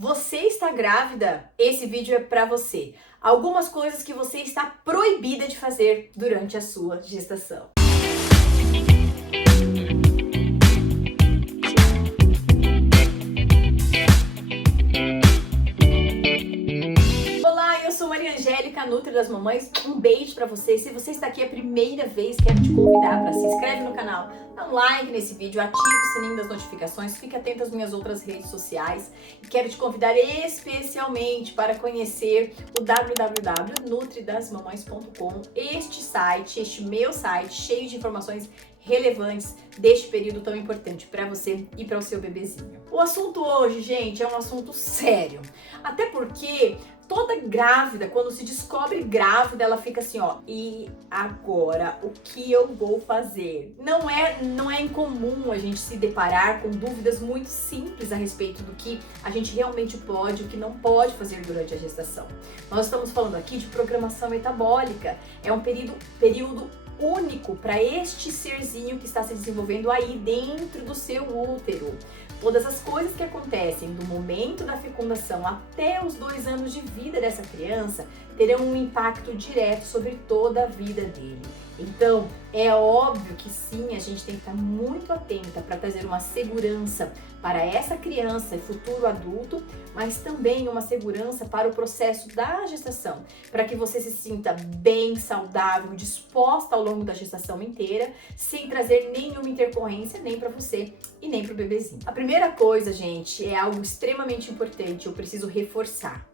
Você está grávida? Esse vídeo é para você. Algumas coisas que você está proibida de fazer durante a sua gestação. Olá, eu sou Maria Angélica, Nutri das Mamães. Um beijo para você. Se você está aqui a primeira vez, quero te convidar para se inscreve no canal, dá um like nesse vídeo, ativa o sininho das notificações, fique atento às minhas outras redes sociais. E quero te convidar especialmente para conhecer o www.nutridasmamães.com, este site, este meu site, cheio de informações relevantes deste período tão importante para você e para o seu bebezinho. O assunto hoje, gente, é um assunto sério. Até porque toda grávida, quando se descobre grávida, ela fica assim, ó, e agora, o que eu vou fazer? Não é incomum a gente se deparar com dúvidas muito simples a respeito do que a gente realmente pode e o que não pode fazer durante a gestação. Nós estamos falando aqui de programação metabólica. É um período único para este serzinho que está se desenvolvendo aí dentro do seu útero. Todas as coisas que acontecem do momento da fecundação até os 2 anos de vida dessa criança terão um impacto direto sobre toda a vida dele. Então, é óbvio que sim, a gente tem que estar muito atenta para trazer uma segurança para essa criança e futuro adulto, mas também uma segurança para o processo da gestação, para que você se sinta bem, saudável, disposta ao longo da gestação inteira, sem trazer nenhuma intercorrência nem para você e nem para o bebezinho. A primeira coisa, gente, é algo extremamente importante, eu preciso reforçar.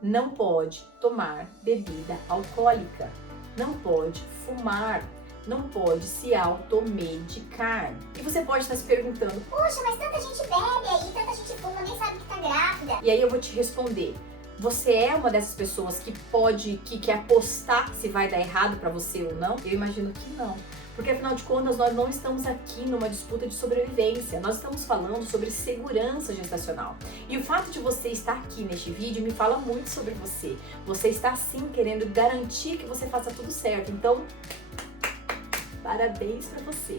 Não pode tomar bebida alcoólica, não pode fumar, não pode se automedicar. E você pode estar se perguntando, poxa, mas tanta gente bebe aí, tanta gente fuma, nem sabe que tá grávida. E aí eu vou te responder. Você é uma dessas pessoas que quer apostar se vai dar errado pra você ou não? Eu imagino que não. Porque afinal de contas, nós não estamos aqui numa disputa de sobrevivência. Nós estamos falando sobre segurança gestacional. E o fato de você estar aqui neste vídeo me fala muito sobre você. Você está sim querendo garantir que você faça tudo certo. Então, parabéns para você.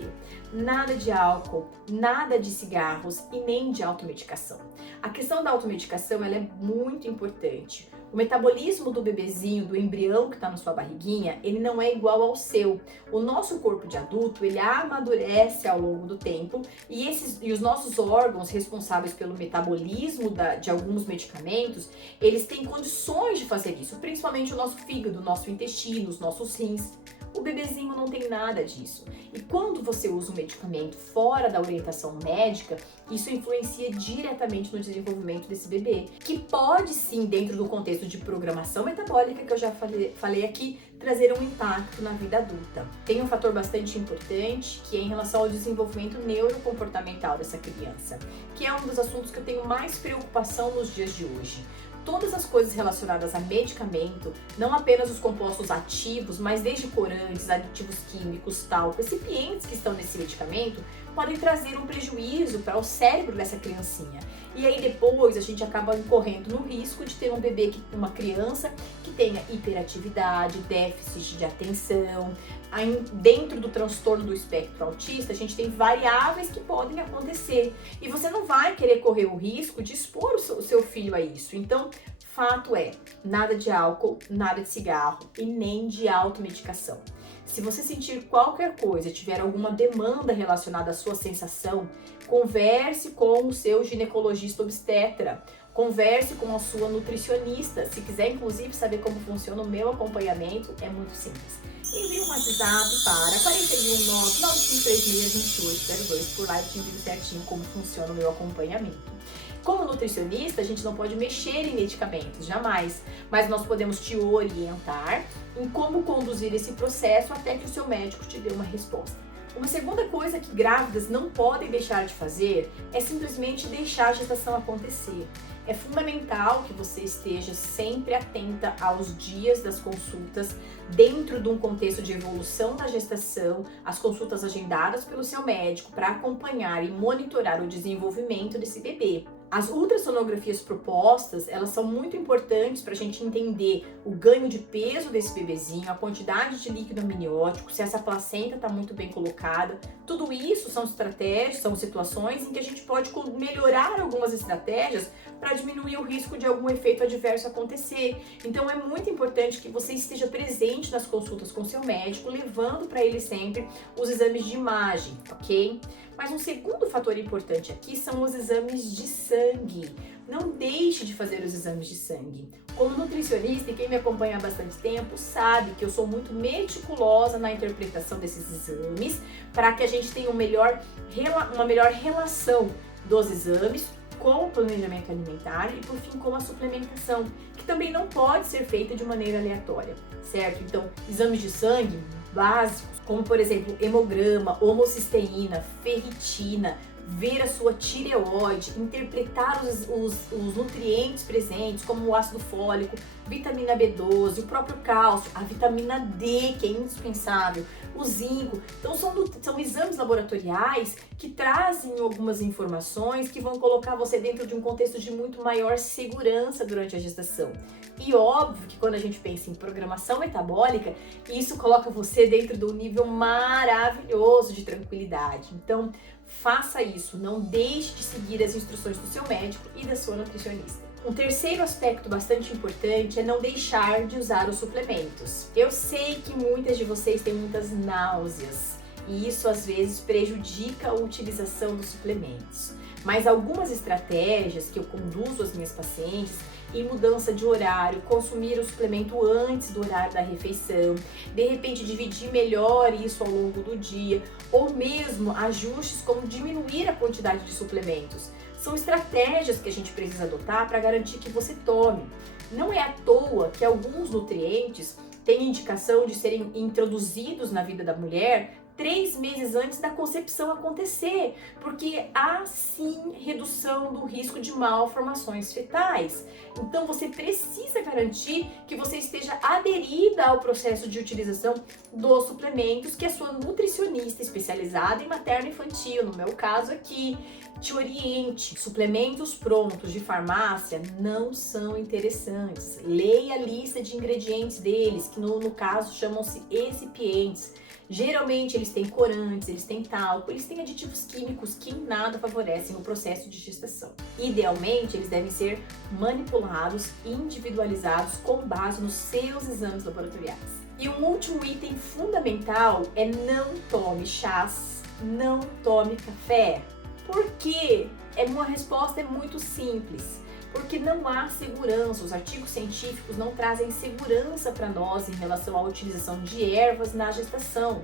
Nada de álcool, nada de cigarros e nem de automedicação. A questão da automedicação ela é muito importante. O metabolismo do bebezinho, do embrião que está na sua barriguinha, ele não é igual ao seu. O nosso corpo de adulto, ele amadurece ao longo do tempo e os nossos órgãos responsáveis pelo metabolismo de alguns medicamentos, eles têm condições de fazer isso, principalmente o nosso fígado, o nosso intestino, os nossos rins. O bebezinho não tem nada disso. E quando você usa um medicamento fora da orientação médica, isso influencia diretamente no desenvolvimento desse bebê, que pode sim, dentro do contexto de programação metabólica, que eu já falei aqui, trazer um impacto na vida adulta. Tem um fator bastante importante, que é em relação ao desenvolvimento neurocomportamental dessa criança, que é um dos assuntos que eu tenho mais preocupação nos dias de hoje. Todas as coisas relacionadas a medicamento, não apenas os compostos ativos, mas desde corantes, aditivos químicos, talco, recipientes que estão nesse medicamento, podem trazer um prejuízo para o cérebro dessa criancinha. E aí depois a gente acaba incorrendo no risco de ter um bebê, uma criança que tenha hiperatividade, déficit de atenção. Aí, dentro do transtorno do espectro autista, a gente tem variáveis que podem acontecer. E você não vai querer correr o risco de expor o seu filho a isso. Então, fato é, nada de álcool, nada de cigarro e nem de automedicação. Se você sentir qualquer coisa, tiver alguma demanda relacionada à sua sensação, converse com o seu ginecologista obstetra, converse com a sua nutricionista. Se quiser, inclusive, saber como funciona o meu acompanhamento, é muito simples. Envie um WhatsApp para 419-9536-2802, por lá eu te envio certinho como funciona o meu acompanhamento. Como nutricionista, a gente não pode mexer em medicamentos, jamais, mas nós podemos te orientar em como conduzir esse processo até que o seu médico te dê uma resposta. Uma segunda coisa que grávidas não podem deixar de fazer é simplesmente deixar a gestação acontecer. É fundamental que você esteja sempre atenta aos dias das consultas, dentro de um contexto de evolução da gestação, as consultas agendadas pelo seu médico para acompanhar e monitorar o desenvolvimento desse bebê. As ultrassonografias propostas, elas são muito importantes para a gente entender o ganho de peso desse bebezinho, a quantidade de líquido amniótico, se essa placenta está muito bem colocada. Tudo isso são estratégias, são situações em que a gente pode melhorar algumas estratégias para diminuir diminuir o risco de algum efeito adverso acontecer. Então é muito importante que você esteja presente nas consultas com seu médico, levando para ele sempre os exames de imagem, ok? Mas um segundo fator importante aqui são os exames de sangue. Não deixe de fazer os exames de sangue. Como nutricionista, e quem me acompanha há bastante tempo sabe que eu sou muito meticulosa na interpretação desses exames para que a gente tenha uma melhor relação dos exames com o planejamento alimentar e, por fim, com a suplementação, que também não pode ser feita de maneira aleatória, certo? Então, exames de sangue básicos, como, por exemplo, hemograma, homocisteína, ferritina, ver a sua tireoide, interpretar os nutrientes presentes, como o ácido fólico, vitamina B12, o próprio cálcio, a vitamina D, que é indispensável, o zinco. Então são exames laboratoriais que trazem algumas informações que vão colocar você dentro de um contexto de muito maior segurança durante a gestação. E óbvio que quando a gente pensa em programação metabólica, isso coloca você dentro de um nível maravilhoso de tranquilidade. Então, faça isso, não deixe de seguir as instruções do seu médico e da sua nutricionista. Um terceiro aspecto bastante importante é não deixar de usar os suplementos. Eu sei que muitas de vocês têm muitas náuseas e isso às vezes prejudica a utilização dos suplementos. Mas algumas estratégias que eu conduzo às minhas pacientes em mudança de horário, consumir o suplemento antes do horário da refeição, de repente dividir melhor isso ao longo do dia, ou mesmo ajustes como diminuir a quantidade de suplementos. São estratégias que a gente precisa adotar para garantir que você tome. Não é à toa que alguns nutrientes têm indicação de serem introduzidos na vida da mulher 3 meses antes da concepção acontecer, porque há sim redução do risco de malformações fetais. Então você precisa garantir que você esteja aderida ao processo de utilização dos suplementos que a sua nutricionista especializada em materno-infantil, no meu caso aqui, te oriente. Suplementos prontos de farmácia não são interessantes. Leia a lista de ingredientes deles, que no caso chamam-se excipientes. Geralmente eles têm corantes, eles têm talco, eles têm aditivos químicos que em nada favorecem o processo de gestação. Idealmente, eles devem ser manipulados, individualizados com base nos seus exames laboratoriais. E um último item fundamental é não tome chás, não tome café. Por quê? Uma resposta é muito simples. Porque não há segurança, os artigos científicos não trazem segurança para nós em relação à utilização de ervas na gestação.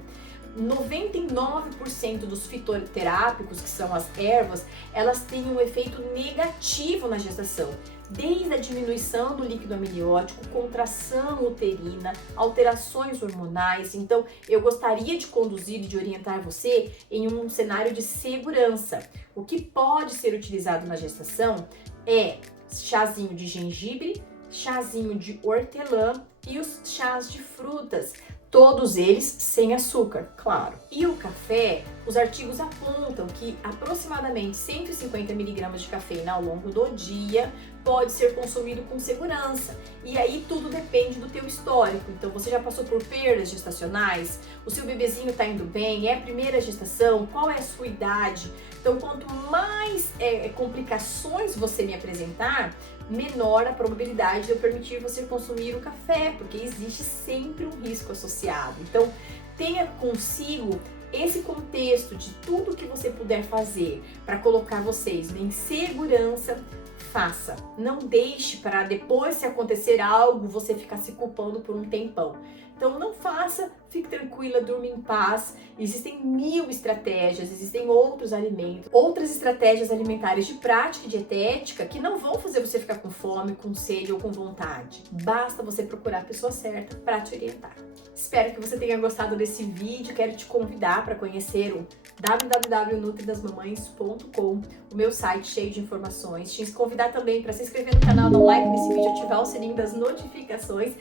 99% dos fitoterápicos, que são as ervas, elas têm um efeito negativo na gestação, desde a diminuição do líquido amniótico, contração uterina, alterações hormonais. Então, eu gostaria de conduzir e de orientar você em um cenário de segurança. O que pode ser utilizado na gestação é chazinho de gengibre, chazinho de hortelã e os chás de frutas, todos eles sem açúcar, claro. E o café, os artigos apontam que aproximadamente 150 mg de cafeína ao longo do dia pode ser consumido com segurança. E aí tudo depende do teu histórico. Então você já passou por perdas gestacionais? O seu bebezinho está indo bem? É a primeira gestação? Qual é a sua idade? Então quanto mais complicações você me apresentar, menor a probabilidade de eu permitir você consumir o café, porque existe sempre um risco associado. Então tenha consigo esse contexto de tudo que você puder fazer para colocar vocês em segurança. Faça, não deixe para depois, se acontecer algo, você ficar se culpando por um tempão. Então não faça, fique tranquila, durma em paz. Existem 1000 estratégias, existem outros alimentos, outras estratégias alimentares de prática e dietética que não vão fazer você ficar com fome, com sede ou com vontade. Basta você procurar a pessoa certa para te orientar. Espero que você tenha gostado desse vídeo. Quero te convidar para conhecer o www.nutridasmamães.com, o meu site cheio de informações. Te convidar também para se inscrever no canal, dar um like nesse vídeo, ativar o sininho das notificações.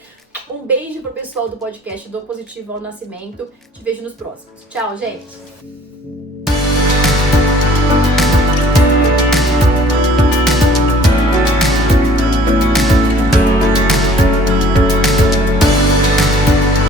Um beijo pro pessoal do podcast do Positivo ao Nascimento. Te vejo nos próximos. Tchau, gente!